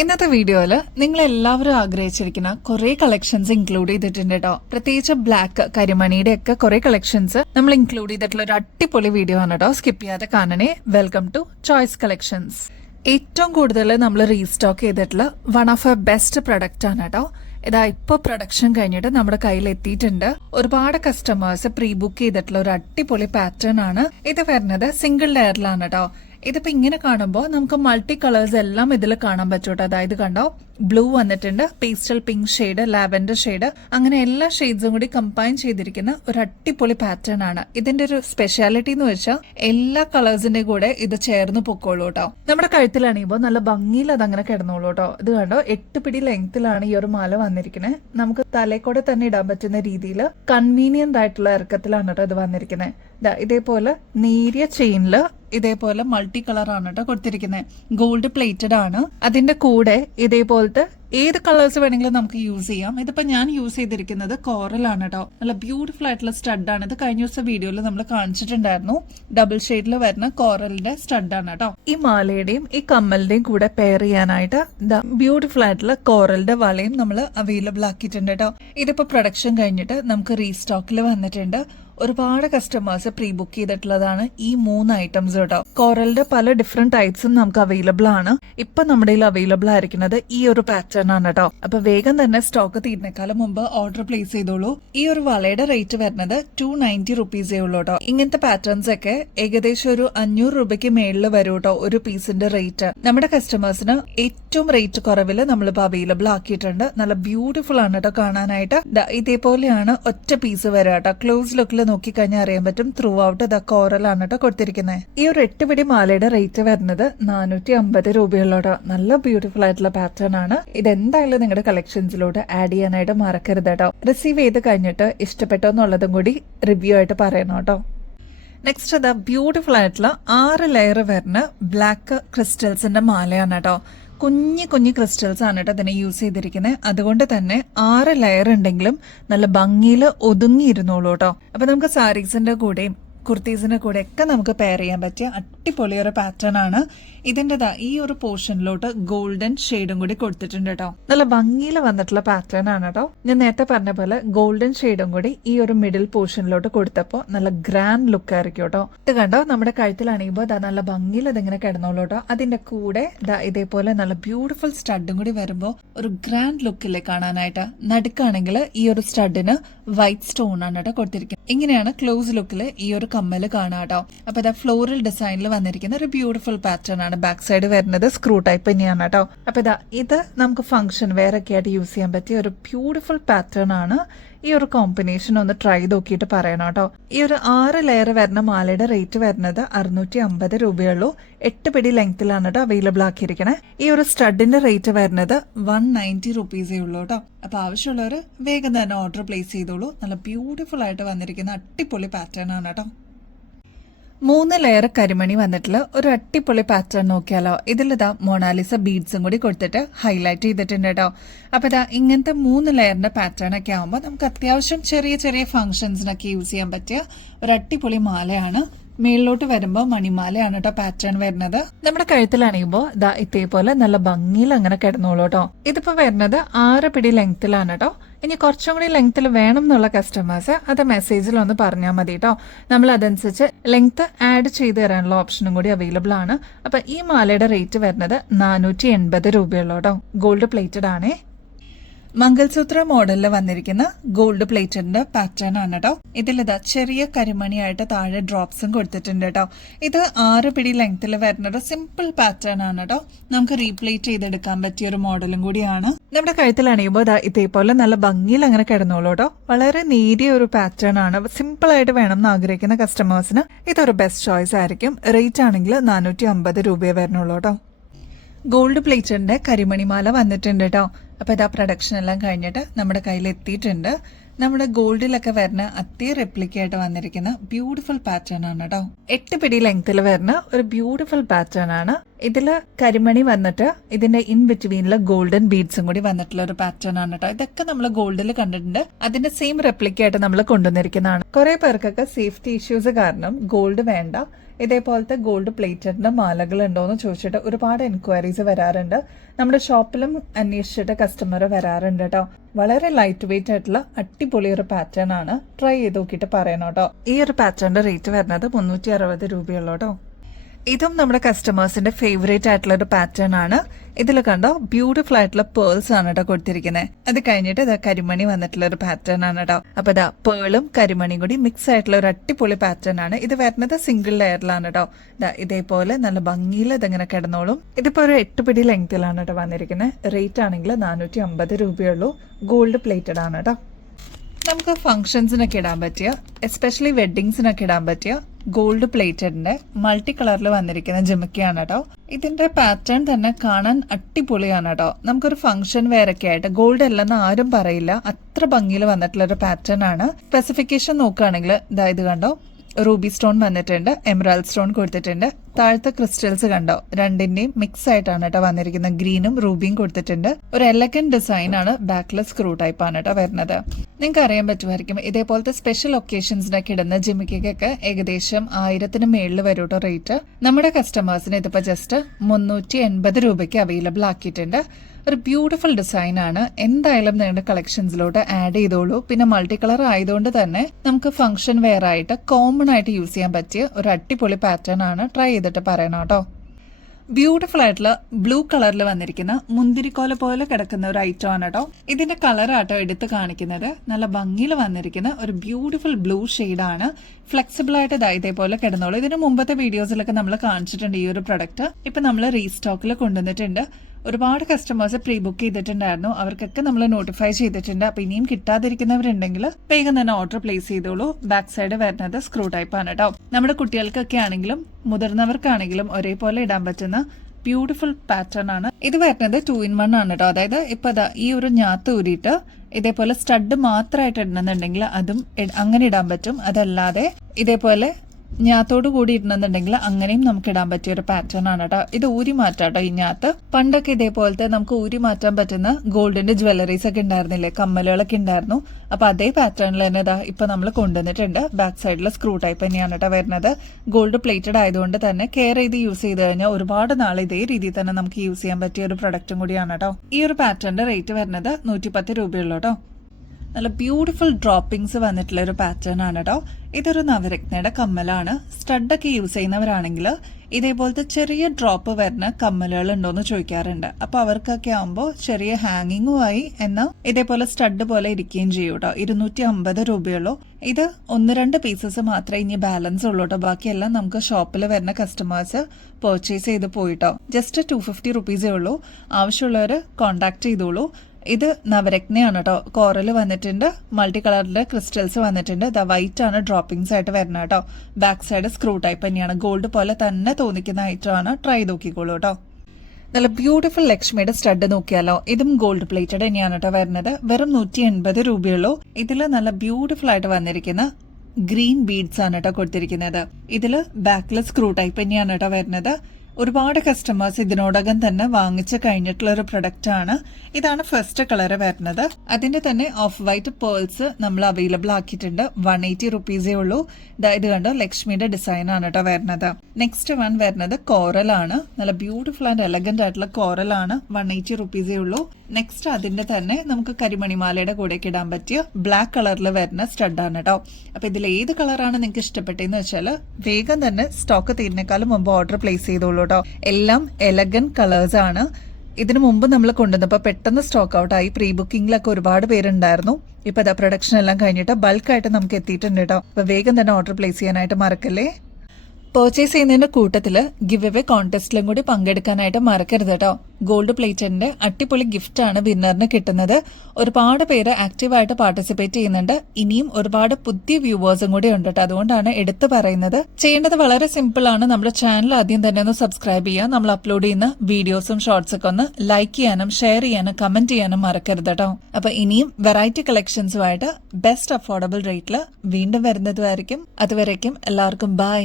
ഇന്നത്തെ വീഡിയോയില് നിങ്ങൾ എല്ലാവരും ആഗ്രഹിച്ചിരിക്കുന്ന കുറെ കളക്ഷൻസ് ഇൻക്ലൂഡ് ചെയ്തിട്ടുണ്ട് കേട്ടോ. പ്രത്യേകിച്ച് ബ്ലാക്ക് കരിമണിയുടെ ഒക്കെ കുറെ കളക്ഷൻസ് നമ്മൾ ഇൻക്ലൂഡ് ചെയ്തിട്ടുള്ള ഒരു അടിപൊളി വീഡിയോ ആണ് കേട്ടോ. സ്കിപ്പ് ചെയ്യാതെ കാണണേ. Welcome to Choice collections. ഏറ്റവും കൂടുതൽ നമ്മൾ റീസ്റ്റോക്ക് ചെയ്തിട്ടുള്ള one of a best product ആണ് കേട്ടോ. ഇതാ ഇപ്പോൾ പ്രൊഡക്ഷൻ കഴിഞ്ഞിട്ട് നമ്മുടെ കയ്യിൽ എത്തിയിട്ടുണ്ട്. ഒരുപാട് കസ്റ്റമേഴ്സ് പ്രീ ബുക്ക് ചെയ്തിട്ടുള്ള ഒരു അടിപൊളി പാറ്റേൺ ആണ് ഇത്. വരുന്നത് സിംഗിൾ ലെയറിലാണ് കേട്ടോ. ഇതിപ്പോ ഇങ്ങനെ കാണുമ്പോൾ നമുക്ക് മൾട്ടി കളേഴ്സ് എല്ലാം ഇതിൽ കാണാൻ പറ്റൂട്ടോ. അതായത് കണ്ടോ, ബ്ലൂ വന്നിട്ടുണ്ട്, pastel pink shade, lavender shade, അങ്ങനെ എല്ലാ ഷെയ്ഡ്സും കൂടി കമ്പൈൻ ചെയ്തിരിക്കുന്ന ഒരു അടിപൊളി പാറ്റേൺ ആണ്. ഇതിന്റെ ഒരു സ്പെഷ്യാലിറ്റി എന്ന് വെച്ചാൽ എല്ലാ കളേഴ്സിന്റെ കൂടെ ഇത് ചേർന്ന് പൊക്കോളൂ കേട്ടോ. നമ്മുടെ കഴുത്തിലാണിപ്പോ നല്ല ഭംഗിയിൽ അതങ്ങനെ കിടന്നോളൂ കേട്ടോ. ഇത് കണ്ടോ, 8 പിടി ലെങ്ത്തിലാണ് ഈ ഒരു മാല വന്നിരിക്കുന്നത്. നമുക്ക് തലക്കൂടെ തന്നെ ഇടാൻ പറ്റുന്ന രീതിയിൽ കൺവീനിയന്റ് ആയിട്ടുള്ള ഇറക്കത്തിലാണ് കേട്ടോ ഇത് വന്നിരിക്കുന്നത്. ഇതേപോലെ നേരിയ ചെയിനില് ഇതേപോലെ മൾട്ടി കളർ ആണ് കേട്ടോ കൊടുത്തിരിക്കുന്നത്. ഗോൾഡ് പ്ലേറ്റഡ് ആണ്. അതിന്റെ കൂടെ ഇതേപോലത്തെ ഏത് കളേഴ്സ് വേണമെങ്കിലും നമുക്ക് യൂസ് ചെയ്യാം. ഇതിപ്പോ ഞാൻ യൂസ് ചെയ്തിരിക്കുന്നത് കോറൽ ആണ് കേട്ടോ. നല്ല ബ്യൂട്ടിഫുൾ ആയിട്ടുള്ള സ്റ്റഡ് ആണ് ഇത്. കഴിഞ്ഞ ദിവസം വീഡിയോയിൽ നമ്മൾ കാണിച്ചിട്ടുണ്ടായിരുന്നു. ഡബിൾ ഷെയ്ഡിൽ വരുന്ന കോറലിന്റെ സ്റ്റഡ് ആണ് കേട്ടോ. ഈ മാലയുടെയും ഈ കമ്മലിന്റെയും കൂടെ പെയർ ചെയ്യാനായിട്ട് ബ്യൂട്ടിഫുൾ ആയിട്ടുള്ള കോറലിന്റെ വളയും നമ്മൾ അവൈലബിൾ ആക്കിയിട്ടുണ്ട് കേട്ടോ. ഇതിപ്പോ പ്രൊഡക്ഷൻ കഴിഞ്ഞിട്ട് നമുക്ക് റീസ്റ്റോക്കിൽ വന്നിട്ടുണ്ട്. ഒരുപാട് കസ്റ്റമേഴ്സ് പ്രീ ബുക്ക് ചെയ്തിട്ടുള്ളതാണ് ഈ 3 ഐറ്റംസ് കേട്ടോ. കോറലിന്റെ പല ഡിഫറെന്റ് ടൈപ്സും നമുക്ക് അവൈലബിൾ ആണ്. ഇപ്പൊ നമ്മുടെ അവൈലബിൾ ആയിരിക്കുന്നത് ഈ ഒരു പാറ്റേൺ ആണ് കേട്ടോ. അപ്പൊ വേഗം തന്നെ സ്റ്റോക്ക് തീരുന്നേക്കാളും മുമ്പ് ഓർഡർ പ്ലേസ് ചെയ്തോളൂ. ഈ ഒരു വളയുടെ റേറ്റ് വരുന്നത് 290 റുപ്പീസേ ഉള്ളൂ കേട്ടോ. ഇങ്ങനത്തെ പാറ്റേൺസ് ഒക്കെ ഏകദേശം ഒരു 500 രൂപയ്ക്ക് മേളിൽ വരും കേട്ടോ ഒരു പീസിന്റെ റേറ്റ്. നമ്മുടെ കസ്റ്റമേഴ്സിന് ഏറ്റവും റേറ്റ് കുറവില് നമ്മളിപ്പോ അവൈലബിൾ ആക്കിയിട്ടുണ്ട്. നല്ല ബ്യൂട്ടിഫുൾ ആണ് കേട്ടോ കാണാനായിട്ട്. ഇതേപോലെയാണ് ഒറ്റ പീസ് വരിക കേട്ടോ. ക്ലോസ് ലുക്കിൽ നോക്കിക്കഴിഞ്ഞാൽ അറിയാൻ പറ്റും. ത്രൂ ഔട്ട് ദ കോറലാണ് കേട്ടോ കൊടുത്തിരിക്കുന്നത്. ഈ ഒരു 8 പിടി മാലയുടെ റേറ്റ് വരുന്നത് 450 രൂപയുള്ളൂ. നല്ല ബ്യൂട്ടിഫുൾ ആയിട്ടുള്ള പാറ്റേൺ ആണ്. ഇതെന്തായാലും നിങ്ങളുടെ കളക്ഷൻസിലോട്ട് ആഡ് ചെയ്യാനായിട്ട് മറക്കരുത് കേട്ടോ. റിസീവ് ചെയ്ത് കഴിഞ്ഞിട്ട് ഇഷ്ടപ്പെട്ടോ എന്നുള്ളതും കൂടി റിവ്യൂ ആയിട്ട് പറയണം കേട്ടോ. നെക്സ്റ്റ് അതാ ബ്യൂട്ടിഫുൾ ആയിട്ടുള്ള 6 ലെയർ വരുന്ന ബ്ലാക്ക് ക്രിസ്റ്റൽസിന്റെ മാലയാണ് കേട്ടോ. കുഞ്ഞു കുഞ്ഞു ക്രിസ്റ്റൽസ് ആണ് കേട്ടോ ഇതിനെ യൂസ് ചെയ്തിരിക്കുന്നത്. അതുകൊണ്ട് തന്നെ 6 ലെയർ ഉണ്ടെങ്കിലും നല്ല ഭംഗിയിൽ ഒതുങ്ങിയിരുന്നോളൂ കേട്ടോ. അപ്പൊ നമുക്ക് സാരീസിന്റെ കൂടെയും കുർത്തീസിന്റെ കൂടെ ഒക്കെ നമുക്ക് പെയർ ചെയ്യാൻ പറ്റിയ അടിപൊളി ഒരു പാറ്റേൺ ആണ്. ഇതിൻ്റെതാ ഈ ഒരു പോർഷനിലോട്ട് ഗോൾഡൻ ഷെയ്ഡും കൂടി കൊടുത്തിട്ടുണ്ട് കേട്ടോ. നല്ല ഭംഗിയിൽ വന്നിട്ടുള്ള പാറ്റേൺ ആണ് കേട്ടോ. ഞാൻ നേരത്തെ പറഞ്ഞ പോലെ ഗോൾഡൻ ഷെയ്ഡും കൂടി ഈ ഒരു മിഡിൽ പോർഷനിലോട്ട് കൊടുത്തപ്പോൾ നല്ല ഗ്രാൻഡ് ലുക്ക് ആയിരിക്കും കേട്ടോ. ഇത് കണ്ടോ, നമ്മുടെ കഴുത്തിലാണിയുമ്പോൾ നല്ല ഭംഗിയിൽ ഇതിങ്ങനെ കിടന്നോളൂ കേട്ടോ. അതിന്റെ കൂടെ ഇതേപോലെ നല്ല ബ്യൂട്ടിഫുൾ സ്റ്റഡും കൂടി വരുമ്പോൾ ഒരു ഗ്രാൻഡ് ലുക്കില്ലേ കാണാനായിട്ട്. നടുക്കാണെങ്കിൽ ഈ ഒരു സ്റ്റഡിന് വൈറ്റ് സ്റ്റോൺ ആണ് കേട്ടോ കൊടുത്തിരിക്കുന്നത്. ഇങ്ങനെയാണ് ക്ലോസ് ലുക്കിൽ ഈ ഒരു കമ്മല് കാണാം കേട്ടോ. അപ്പൊ ഇതാ ഫ്ലോറൽ ഡിസൈനിൽ വന്നിരിക്കുന്ന ഒരു ബ്യൂട്ടിഫുൾ പാറ്റേൺ ആണ്. ബാക്ക് സൈഡ് വരുന്നത് സ്ക്രൂ ടൈപ്പ് തന്നെയാണ് കേട്ടോ. അപ്പൊ ഇത് നമുക്ക് ഫംഗ്ഷൻ വെയർ ഒക്കെ ആയിട്ട് യൂസ് ചെയ്യാൻ പറ്റിയ ഒരു ബ്യൂട്ടിഫുൾ പാറ്റേൺ ആണ്. ഈ ഒരു കോമ്പിനേഷൻ ഒന്ന് ട്രൈ നോക്കിയിട്ട് പറയണം കേട്ടോ. ഈ ഒരു 6 ലെയർ വരുന്ന മാലയുടെ റേറ്റ് വരുന്നത് 650 രൂപയുള്ളൂ. 8 പിടി ലെങ്ത്തിലാണ് കേട്ടോ അവൈലബിൾ ആക്കിയിരിക്കണേ. ഈ ഒരു സ്റ്റഡിന്റെ റേറ്റ് വരുന്നത് 190 റുപ്പീസേ ഉള്ളൂ കേട്ടോ. അപ്പൊ ആവശ്യമുള്ളവർ വേഗം തന്നെ ഓർഡർ പ്ലേസ് ചെയ്തോളൂ. നല്ല ബ്യൂട്ടിഫുൾ ആയിട്ട് വന്നിരിക്കുന്ന അടിപൊളി പാറ്റേൺ ആണ് കേട്ടോ. 3 ലെയർ കരിമണി വന്നിട്ടുള്ള ഒരു അടിപൊളി പാറ്റേൺ നോക്കിയാലോ. ഇതിലിതാ മൊണാലിസ ബീഡ്സും കൂടി കൊടുത്തിട്ട് ഹൈലൈറ്റ് ചെയ്തിട്ടുണ്ട് കേട്ടോ. അപ്പൊ ഇതാ ഇങ്ങനത്തെ 3 ലെയറിന്റെ പാറ്റേൺ ഒക്കെ ആകുമ്പോൾ നമുക്ക് അത്യാവശ്യം ചെറിയ ചെറിയ ഫംഗ്ഷൻസിനൊക്കെ യൂസ് ചെയ്യാൻ പറ്റിയ ഒരു അടിപൊളി മാലയാണ്. മേളിലോട്ട് വരുമ്പോൾ മണിമാലയാണ് കേട്ടോ പാറ്റേൺ വരുന്നത്. നമ്മുടെ കഴുത്തിലണിയുമ്പോൾ ഇതേപോലെ നല്ല ഭംഗിയിൽ അങ്ങനെ കിടന്നോളൂ കേട്ടോ. ഇതിപ്പോ വരുന്നത് 6 പിടി ലെങ്ത്തിലാണ് കേട്ടോ. ഇനി കുറച്ചും കൂടി ലെങ്ത്തിൽ വേണം എന്നുള്ള കസ്റ്റമേഴ്സ് അത് മെസ്സേജിൽ ഒന്ന് പറഞ്ഞാൽ മതി കേട്ടോ. നമ്മൾ അതനുസരിച്ച് ലെങ്ത് ആഡ് ചെയ്ത് തരാനുള്ള ഓപ്ഷനും കൂടി അവൈലബിൾ ആണ്. അപ്പൊ ഈ മാലയുടെ റേറ്റ് വരുന്നത് 480 രൂപയുള്ളൂ കേട്ടോ. ഗോൾഡ് പ്ലേറ്റഡ് ആണേ. മംഗൾസൂത്ര മോഡലിൽ വന്നിരിക്കുന്ന ഗോൾഡ് പ്ലേറ്റഡിന്റെ പാറ്റേൺ ആണ് കേട്ടോ. ഇതിലിതാ ചെറിയ കരിമണിയായിട്ട് താഴെ ഡ്രോപ്സും കൊടുത്തിട്ടുണ്ട് കേട്ടോ. ഇത് 6 പിടി ലെങ്ത്തിൽ വരുന്ന ഒരു സിമ്പിൾ പാറ്റേൺ ആണ് കേട്ടോ. നമുക്ക് റീപ്ലേറ്റ് ചെയ്തെടുക്കാൻ പറ്റിയ ഒരു മോഡലും കൂടിയാണ്. നമ്മുടെ കഴുത്തിലണിയുമ്പോൾ ഇതേപോലെ നല്ല ഭംഗിയിൽ അങ്ങനെ കിടന്നോളൂ കേട്ടോ. വളരെ നേരിയ ഒരു പാറ്റേൺ ആണ്. സിമ്പിൾ ആയിട്ട് വേണം എന്ന് ആഗ്രഹിക്കുന്ന കസ്റ്റമേഴ്സിന് ഇതൊരു ബെസ്റ്റ് ചോയ്സ് ആയിരിക്കും. റേറ്റ് ആണെങ്കിൽ 450 രൂപയെ വരുന്നുള്ളൂ കേട്ടോ. ഗോൾഡ് പ്ലേറ്റഡിന്റെ കരിമണിമാല വന്നിട്ടുണ്ട് കേട്ടോ. അപ്പൊ ഇതാ പ്രൊഡക്ഷൻ എല്ലാം കഴിഞ്ഞിട്ട് നമ്മുടെ കയ്യിൽ എത്തിയിട്ടുണ്ട്. നമ്മുടെ ഗോൾഡിലൊക്കെ വരുന്ന അതേ റെപ്ലിക്കായിട്ട് വന്നിരിക്കുന്ന ബ്യൂട്ടിഫുൾ പാറ്റേൺ ആണ് കേട്ടോ. 8 പിടി ലെങ്ത്തിൽ വരുന്ന ഒരു ബ്യൂട്ടിഫുൾ പാറ്റേൺ ആണ്. ഇതില് കരിമണി വന്നിട്ട് ഇതിന്റെ ഇൻ ബിറ്റ്വീനില് ഗോൾഡൻ ബീഡ്സും കൂടി വന്നിട്ടുള്ള ഒരു പാറ്റേൺ ആണ് കേട്ടോ. ഇതൊക്കെ നമ്മൾ ഗോൾഡിൽ കണ്ടിട്ടുണ്ട്. അതിന്റെ സെയിം റെപ്ലിക്കായിട്ട് നമ്മൾ കൊണ്ടുവന്നിരിക്കുന്നതാണ്. കുറെ പേർക്കൊക്കെ സേഫ്റ്റി ഇഷ്യൂസ് കാരണം ഗോൾഡ് വേണ്ട, ഇതേപോലത്തെ ഗോൾഡ് പ്ലേറ്റഡിന്റെ മാലകൾ ഉണ്ടോയെന്ന് ചോദിച്ചിട്ട് ഒരുപാട് എൻക്വയറീസ് വരാറുണ്ട്. നമ്മുടെ ഷോപ്പിലും അന്വേഷിച്ചിട്ട് കസ്റ്റമർ വരാറുണ്ട് കേട്ടോ. വളരെ ലൈറ്റ് വെയിറ്റ് ആയിട്ടുള്ള അടിപൊളി ഒരു പാറ്റേൺ ആണ്. ട്രൈ ചെയ്ത് നോക്കിയിട്ട് പറയണം കേട്ടോ. ഈ ഒരു പാറ്റേണിന്റെ റേറ്റ് വരുന്നത് 360 രൂപയുള്ളൂ കേട്ടോ. ഇതും നമ്മുടെ കസ്റ്റമേഴ്സിന്റെ ഫേവറേറ്റ് ആയിട്ടുള്ള ഒരു പാറ്റേൺ ആണ്. ഇതിൽ കണ്ടോ ബ്യൂട്ടിഫുൾ ആയിട്ടുള്ള പേൾസ് ആണ് കേട്ടോ കൊടുത്തിരിക്കുന്നത്. അത് കഴിഞ്ഞിട്ട് ഇതാ കരിമണി വന്നിട്ടുള്ള ഒരു പാറ്റേൺ ആണ് കേട്ടോ. അപ്പൊ ഇതാ പേളും കരിമണിയും കൂടി മിക്സ് ആയിട്ടുള്ള ഒരു അടിപൊളി പാറ്റേൺ ആണ്. ഇത് വരുന്നത് സിംഗിൾ ലെയറിലാണ് കേട്ടോ. ഇതേപോലെ നല്ല ഭംഗിയിൽ ഇതെങ്ങനെ കിടന്നോളും. ഇതിപ്പോ ഒരു 8 പിടി ലെങ്തിലാണ് കേട്ടോ വന്നിരിക്കുന്നത്. റേറ്റ് ആണെങ്കിൽ 450 രൂപയുള്ളൂ. ഗോൾഡ് പ്ലേറ്റഡ് ആണ് കേട്ടോ. നമുക്ക് ഫംഗ്ഷൻസിനൊക്കെ ഇടാൻ പറ്റിയ, എസ്പെഷ്യലി വെഡ്ഡിങ്സിനൊക്കെ ഇടാൻ പറ്റിയ ഗോൾഡ് പ്ലേറ്റഡിന്റെ മൾട്ടി കളറിൽ വന്നിരിക്കുന്ന ജിമിക്കിയാണ് കേട്ടോ. ഇതിന്റെ പാറ്റേൺ തന്നെ കാണാൻ അടിപൊളിയാണ് കേട്ടോ. നമുക്കൊരു ഫംഗ്ഷൻ വെയറൊക്കെ ആയിട്ട് ഗോൾഡ് അല്ലെന്ന് ആരും പറയില്ല, അത്ര ഭംഗിയിൽ വന്നിട്ടുള്ള ഒരു പാറ്റേൺ ആണ്. സ്പെസിഫിക്കേഷൻ നോക്കുകയാണെങ്കിൽ ഇത് കണ്ടോ, റൂബി സ്റ്റോൺ വന്നിട്ടുണ്ട്, എമറാൾഡ് സ്റ്റോൺ കൊടുത്തിട്ടുണ്ട്. താഴത്തെ ക്രിസ്റ്റൽസ് കണ്ടോ, രണ്ടിന്റെയും മിക്സ് ആയിട്ടാണ് കേട്ടോ വന്നിരിക്കുന്നത്. ഗ്രീനും റൂബിയും കൊടുത്തിട്ടുണ്ട്. ഒരു എലഗന്റ് ഡിസൈൻ ആണ്. ബാക്കിലെ സ്ക്രൂ ടൈപ്പ് ആണ് കേട്ടോ വരുന്നത്. നിങ്ങൾക്ക് അറിയാൻ പറ്റുമായിരിക്കും, ഇതേപോലത്തെ സ്പെഷ്യൽ ഒക്കേഷൻസിനൊക്കെ ഇടുന്ന ജിമിക്കൊക്കെ ഏകദേശം 1000-ന് മേളിൽ വരും കേട്ടോ റേറ്റ്. നമ്മുടെ കസ്റ്റമേഴ്സിന് ഇതിപ്പോ ജസ്റ്റ് 380 രൂപയ്ക്ക് അവൈലബിൾ ആക്കിയിട്ടുണ്ട്. ഒരു ബ്യൂട്ടിഫുൾ ഡിസൈൻ ആണ്. എന്തായാലും നിങ്ങളുടെ കളക്ഷൻസിലോട്ട് ആഡ് ചെയ്തോളൂ. പിന്നെ മൾട്ടി കളർ ആയതുകൊണ്ട് തന്നെ നമുക്ക് ഫംഗ്ഷൻ വെയർ ആയിട്ട് കോമൺ ആയിട്ട് യൂസ് ചെയ്യാൻ പറ്റിയ ഒരു അടിപൊളി പാറ്റേൺ ആണ്. ട്രൈ ചെയ്തിട്ട് പറയണം കേട്ടോ. ബ്യൂട്ടിഫുൾ ആയിട്ടുള്ള ബ്ലൂ കളറിൽ വന്നിരിക്കുന്ന മുന്തിരിക്കോല പോലെ കിടക്കുന്ന ഒരു ഐറ്റം ആണ് കേട്ടോ. ഇതിന്റെ കളർ ആട്ടോ എടുത്ത് കാണിക്കുന്നത്. നല്ല ഭംഗിയിൽ വന്നിരിക്കുന്ന ഒരു ബ്യൂട്ടിഫുൾ ബ്ലൂ ഷെയ്ഡാണ്. ഫ്ലെക്സിബിൾ ആയിട്ട് ഇതേപോലെ കിടന്നോളൂ. ഇതിന് മുമ്പത്തെ വീഡിയോസിലൊക്കെ നമ്മൾ കാണിച്ചിട്ടുണ്ട് ഈ ഒരു പ്രൊഡക്റ്റ്. ഇപ്പൊ നമ്മൾ റീസ്റ്റോക്കിൽ കൊണ്ടുവന്നിട്ടുണ്ട്. ഒരുപാട് കസ്റ്റമേഴ്സ് പ്രീ ബുക്ക് ചെയ്തിട്ടുണ്ടായിരുന്നു. അവർക്കൊക്കെ നമ്മൾ നോട്ടിഫൈ ചെയ്തിട്ടുണ്ട്. അപ്പൊ ഇനിയും കിട്ടാതിരിക്കുന്നവരുണ്ടെങ്കിൽ വേഗം തന്നെ ഓർഡർ പ്ലേസ് ചെയ്തോളൂ. ബാക്ക് സൈഡ് വരുന്നത് സ്ക്രൂ ടൈപ്പ് ആണ് കേട്ടോ. നമ്മുടെ കുട്ടികൾക്കൊക്കെ ആണെങ്കിലും മുതിർന്നവർക്കാണെങ്കിലും ഒരേപോലെ ഇടാൻ പറ്റുന്ന ബ്യൂട്ടിഫുൾ പാറ്റേൺ ആണ്. ഇത് വരുന്നത് 2-in-1 ആണ് കേട്ടോ. അതായത് ഇപ്പൊ ഈ ഒരു ഞാത്ത് ഊരിയിട്ട് ഇതേപോലെ സ്റ്റഡ് മാത്രമായിട്ട് ഇടണമെന്നുണ്ടെങ്കിൽ അതും അങ്ങനെ ഇടാൻ പറ്റും. അതല്ലാതെ ഇതേപോലെ ഞാത്തോട് കൂടി ഇടണമെന്നുണ്ടെങ്കിൽ അങ്ങനെയും നമുക്ക് ഇടാൻ പറ്റിയ ഒരു പാറ്റേൺ ആണ് കേട്ടോ. ഇത് ഊരി മാറ്റാട്ടോ ഈ ഞാത്ത്. പണ്ടൊക്കെ ഇതേപോലത്തെ നമുക്ക് ഊരി മാറ്റാൻ പറ്റുന്ന ഗോൾഡിന്റെ ജ്വല്ലറീസ് ഒക്കെ ഉണ്ടായിരുന്നില്ലേ, കമ്മലുകളൊക്കെ ഉണ്ടായിരുന്നു. അപ്പൊ അതേ പാറ്റേണിൽ തന്നെ ഇപ്പൊ നമ്മൾ കൊണ്ടുവന്നിട്ടുണ്ട്. ബാക്ക് സൈഡിൽ സ്ക്രൂ ടൈപ്പ് തന്നെയാണ് കേട്ടോ വരുന്നത്. ഗോൾഡ് പ്ലേറ്റഡ് ആയതുകൊണ്ട് തന്നെ കെയർ ചെയ്ത് യൂസ് ചെയ്ത് കഴിഞ്ഞാൽ ഒരുപാട് നാൾ ഇതേ രീതിയിൽ തന്നെ നമുക്ക് യൂസ് ചെയ്യാൻ പറ്റിയ ഒരു പ്രൊഡക്റ്റും കൂടിയാണ് കേട്ടോ. ഈ ഒരു പാറ്റേണിന്റെ റേറ്റ് വരുന്നത് 110 രൂപയുള്ളൂ കേട്ടോ. നല്ല ബ്യൂട്ടിഫുൾ ഡ്രോപ്പിംഗ്സ് വന്നിട്ടുള്ള ഒരു പാറ്റേൺ ആണ് കേട്ടോ. ഇതൊരു നവരത്നയുടെ കമ്മലാണ്. സ്റ്റഡൊക്കെ യൂസ് ചെയ്യുന്നവരാണെങ്കിൽ ഇതേപോലത്തെ ചെറിയ ഡ്രോപ്പ് വരുന്ന കമ്മലുകൾ ഉണ്ടോന്ന് ചോദിക്കാറുണ്ട്. അപ്പൊ അവർക്കൊക്കെ ആകുമ്പോൾ ചെറിയ ഹാങ്ങിങ്ങുമായി എന്നാൽ ഇതേപോലെ സ്റ്റഡ് പോലെ ഇരിക്കുകയും ചെയ്യും കേട്ടോ. 250 രൂപയുള്ളൂ. ഇത് 1-2 പീസസ് മാത്രമേ ഇനി ബാലൻസ് ഉള്ളൂ കേട്ടോ. ബാക്കിയെല്ലാം നമുക്ക് ഷോപ്പിൽ വരുന്ന കസ്റ്റമേഴ്സ് പർച്ചേസ് ചെയ്ത് പോയിട്ടോ. ജസ്റ്റ് 250 റുപ്പീസേ ഉള്ളൂ. ആവശ്യമുള്ളവർ കോണ്ടാക്ട് ചെയ്തോളൂ. ഇത് നവരത്നയാണ് കേട്ടോ. കോറൽ വന്നിട്ടുണ്ട്, മൾട്ടി കളറിലെ ക്രിസ്റ്റൽസ് വന്നിട്ടുണ്ട്. വൈറ്റ് ആണ് ഡ്രോപ്പിംഗ്സ് ആയിട്ട് വരുന്നത് കേട്ടോ. ബാക്ക് സൈഡ് സ്ക്രൂ ടൈപ്പ് തന്നെയാണ്. ഗോൾഡ് പോലെ തന്നെ തോന്നിക്കുന്ന ഐറ്റം ആണ്. ട്രൈ നോക്കിക്കോളൂ കേട്ടോ. നല്ല ബ്യൂട്ടിഫുൾ ലക്ഷ്മിയുടെ സ്റ്റഡ് നോക്കിയാലോ. ഇതും ഗോൾഡ് പ്ലേറ്റഡ് തന്നെയാണ് കേട്ടോ വരുന്നത്. വെറും 180 രൂപയുള്ളൂ. ഇതിൽ നല്ല ബ്യൂട്ടിഫുൾ ആയിട്ട് വന്നിരിക്കുന്ന ഗ്രീൻ ബീഡ്സ് ആണ് കേട്ടോ കൊടുത്തിരിക്കുന്നത്. ഇതില് ബാക്കിൽ സ്ക്രൂ ടൈപ്പ് തന്നെയാണ് കേട്ടോ വരുന്നത്. ഒരുപാട് കസ്റ്റമേഴ്സ് ഇതിനോടകം തന്നെ വാങ്ങിച്ചു കഴിഞ്ഞിട്ടുള്ള ഒരു പ്രൊഡക്റ്റ് ആണ്. ഇതാണ് ഫസ്റ്റ് കളർ വരുന്നത്. അതിന്റെ തന്നെ ഓഫ് വൈറ്റ് പേൾസ് നമ്മൾ അവൈലബിൾ ആക്കിയിട്ടുണ്ട്. 180 റുപ്പീസേ ഉള്ളൂ. ഇത് കണ്ടോ, ലക്ഷ്മിയുടെ ഡിസൈൻ ആണ് കേട്ടോ വരുന്നത്. നെക്സ്റ്റ് വൺ വരുന്നത് കോറൽ ആണ്. നല്ല ബ്യൂട്ടിഫുൾ ആൻഡ് എലഗന്റ് ആയിട്ടുള്ള കോറൽ ആണ്. 180 റുപ്പീസേ ഉള്ളൂ. നെക്സ്റ്റ് അതിന്റെ തന്നെ നമുക്ക് കരിമണിമാലയുടെ കൂടെയൊക്കെ ഇടാൻ പറ്റിയ ബ്ലാക്ക് കളറിൽ വരുന്ന സ്റ്റഡ് ആണ് കേട്ടോ. അപ്പൊ ഇതിൽ ഏത് കളറാണ് നിങ്ങൾക്ക് ഇഷ്ടപ്പെട്ടതെന്ന് വെച്ചാൽ വേഗം തന്നെ സ്റ്റോക്ക് തീരുന്നേക്കാളും മുമ്പ് ഓർഡർ പ്ലേസ് ചെയ്തോളൂ കേട്ടോ. എല്ലാം എലഗന്റ് കളേഴ്സ് ആണ്. ഇതിനു മുമ്പ് നമ്മൾ കൊണ്ടുവന്നപ്പോൾ പെട്ടെന്ന് സ്റ്റോക്ക് ഔട്ട് ആയി. പ്രീ ബുക്കിംഗിലൊക്കെ ഒരുപാട് പേരുണ്ടായിരുന്നു. ഇപ്പൊ പ്രൊഡക്ഷൻ എല്ലാം കഴിഞ്ഞിട്ട് ബൾക്കായിട്ട് നമുക്ക് എത്തിയിട്ടുണ്ട് കേട്ടോ. അപ്പൊ വേഗം തന്നെ ഓർഡർ പ്ലേസ് ചെയ്യാനായിട്ട് മറക്കല്ലേ. പർച്ചേസ് ചെയ്യുന്നതിന്റെ കൂട്ടത്തില് ഗിവ് അവേ കോൺടെസ്റ്റിലും കൂടി പങ്കെടുക്കാനായിട്ട് മറക്കരുത് കേട്ടോ. ഗോൾഡ് പ്ലേറ്റഡിന്റെ അടിപൊളി ഗിഫ്റ്റ് ആണ് വിന്നറിന് കിട്ടുന്നത്. ഒരുപാട് പേര് ആക്റ്റീവായിട്ട് പാർട്ടിസിപ്പേറ്റ് ചെയ്യുന്നുണ്ട്. ഇനിയും ഒരുപാട് പുതിയ വ്യൂവേഴ്സും കൂടി ഉണ്ട് കേട്ടോ. അതുകൊണ്ടാണ് എടുത്തു പറയുന്നത്. ചെയ്യേണ്ടത് വളരെ സിമ്പിൾ ആണ്. നമ്മുടെ ചാനൽ ആദ്യം തന്നെ ഒന്ന് സബ്സ്ക്രൈബ് ചെയ്യുക. നമ്മൾ അപ്ലോഡ് ചെയ്യുന്ന വീഡിയോസും ഷോർട്സ് ഒക്കെ ഒന്ന് ലൈക്ക് ചെയ്യാനും ഷെയർ ചെയ്യാനും കമന്റ് ചെയ്യാനും മറക്കരുത് കേട്ടോ. അപ്പൊ ഇനിയും വെറൈറ്റി കളക്ഷൻസുമായിട്ട് ബെസ്റ്റ് അഫോർഡബിൾ റേറ്റില് വീണ്ടും വരുന്നതുമായിരിക്കും. അതുവരേക്കും എല്ലാവർക്കും ബൈ.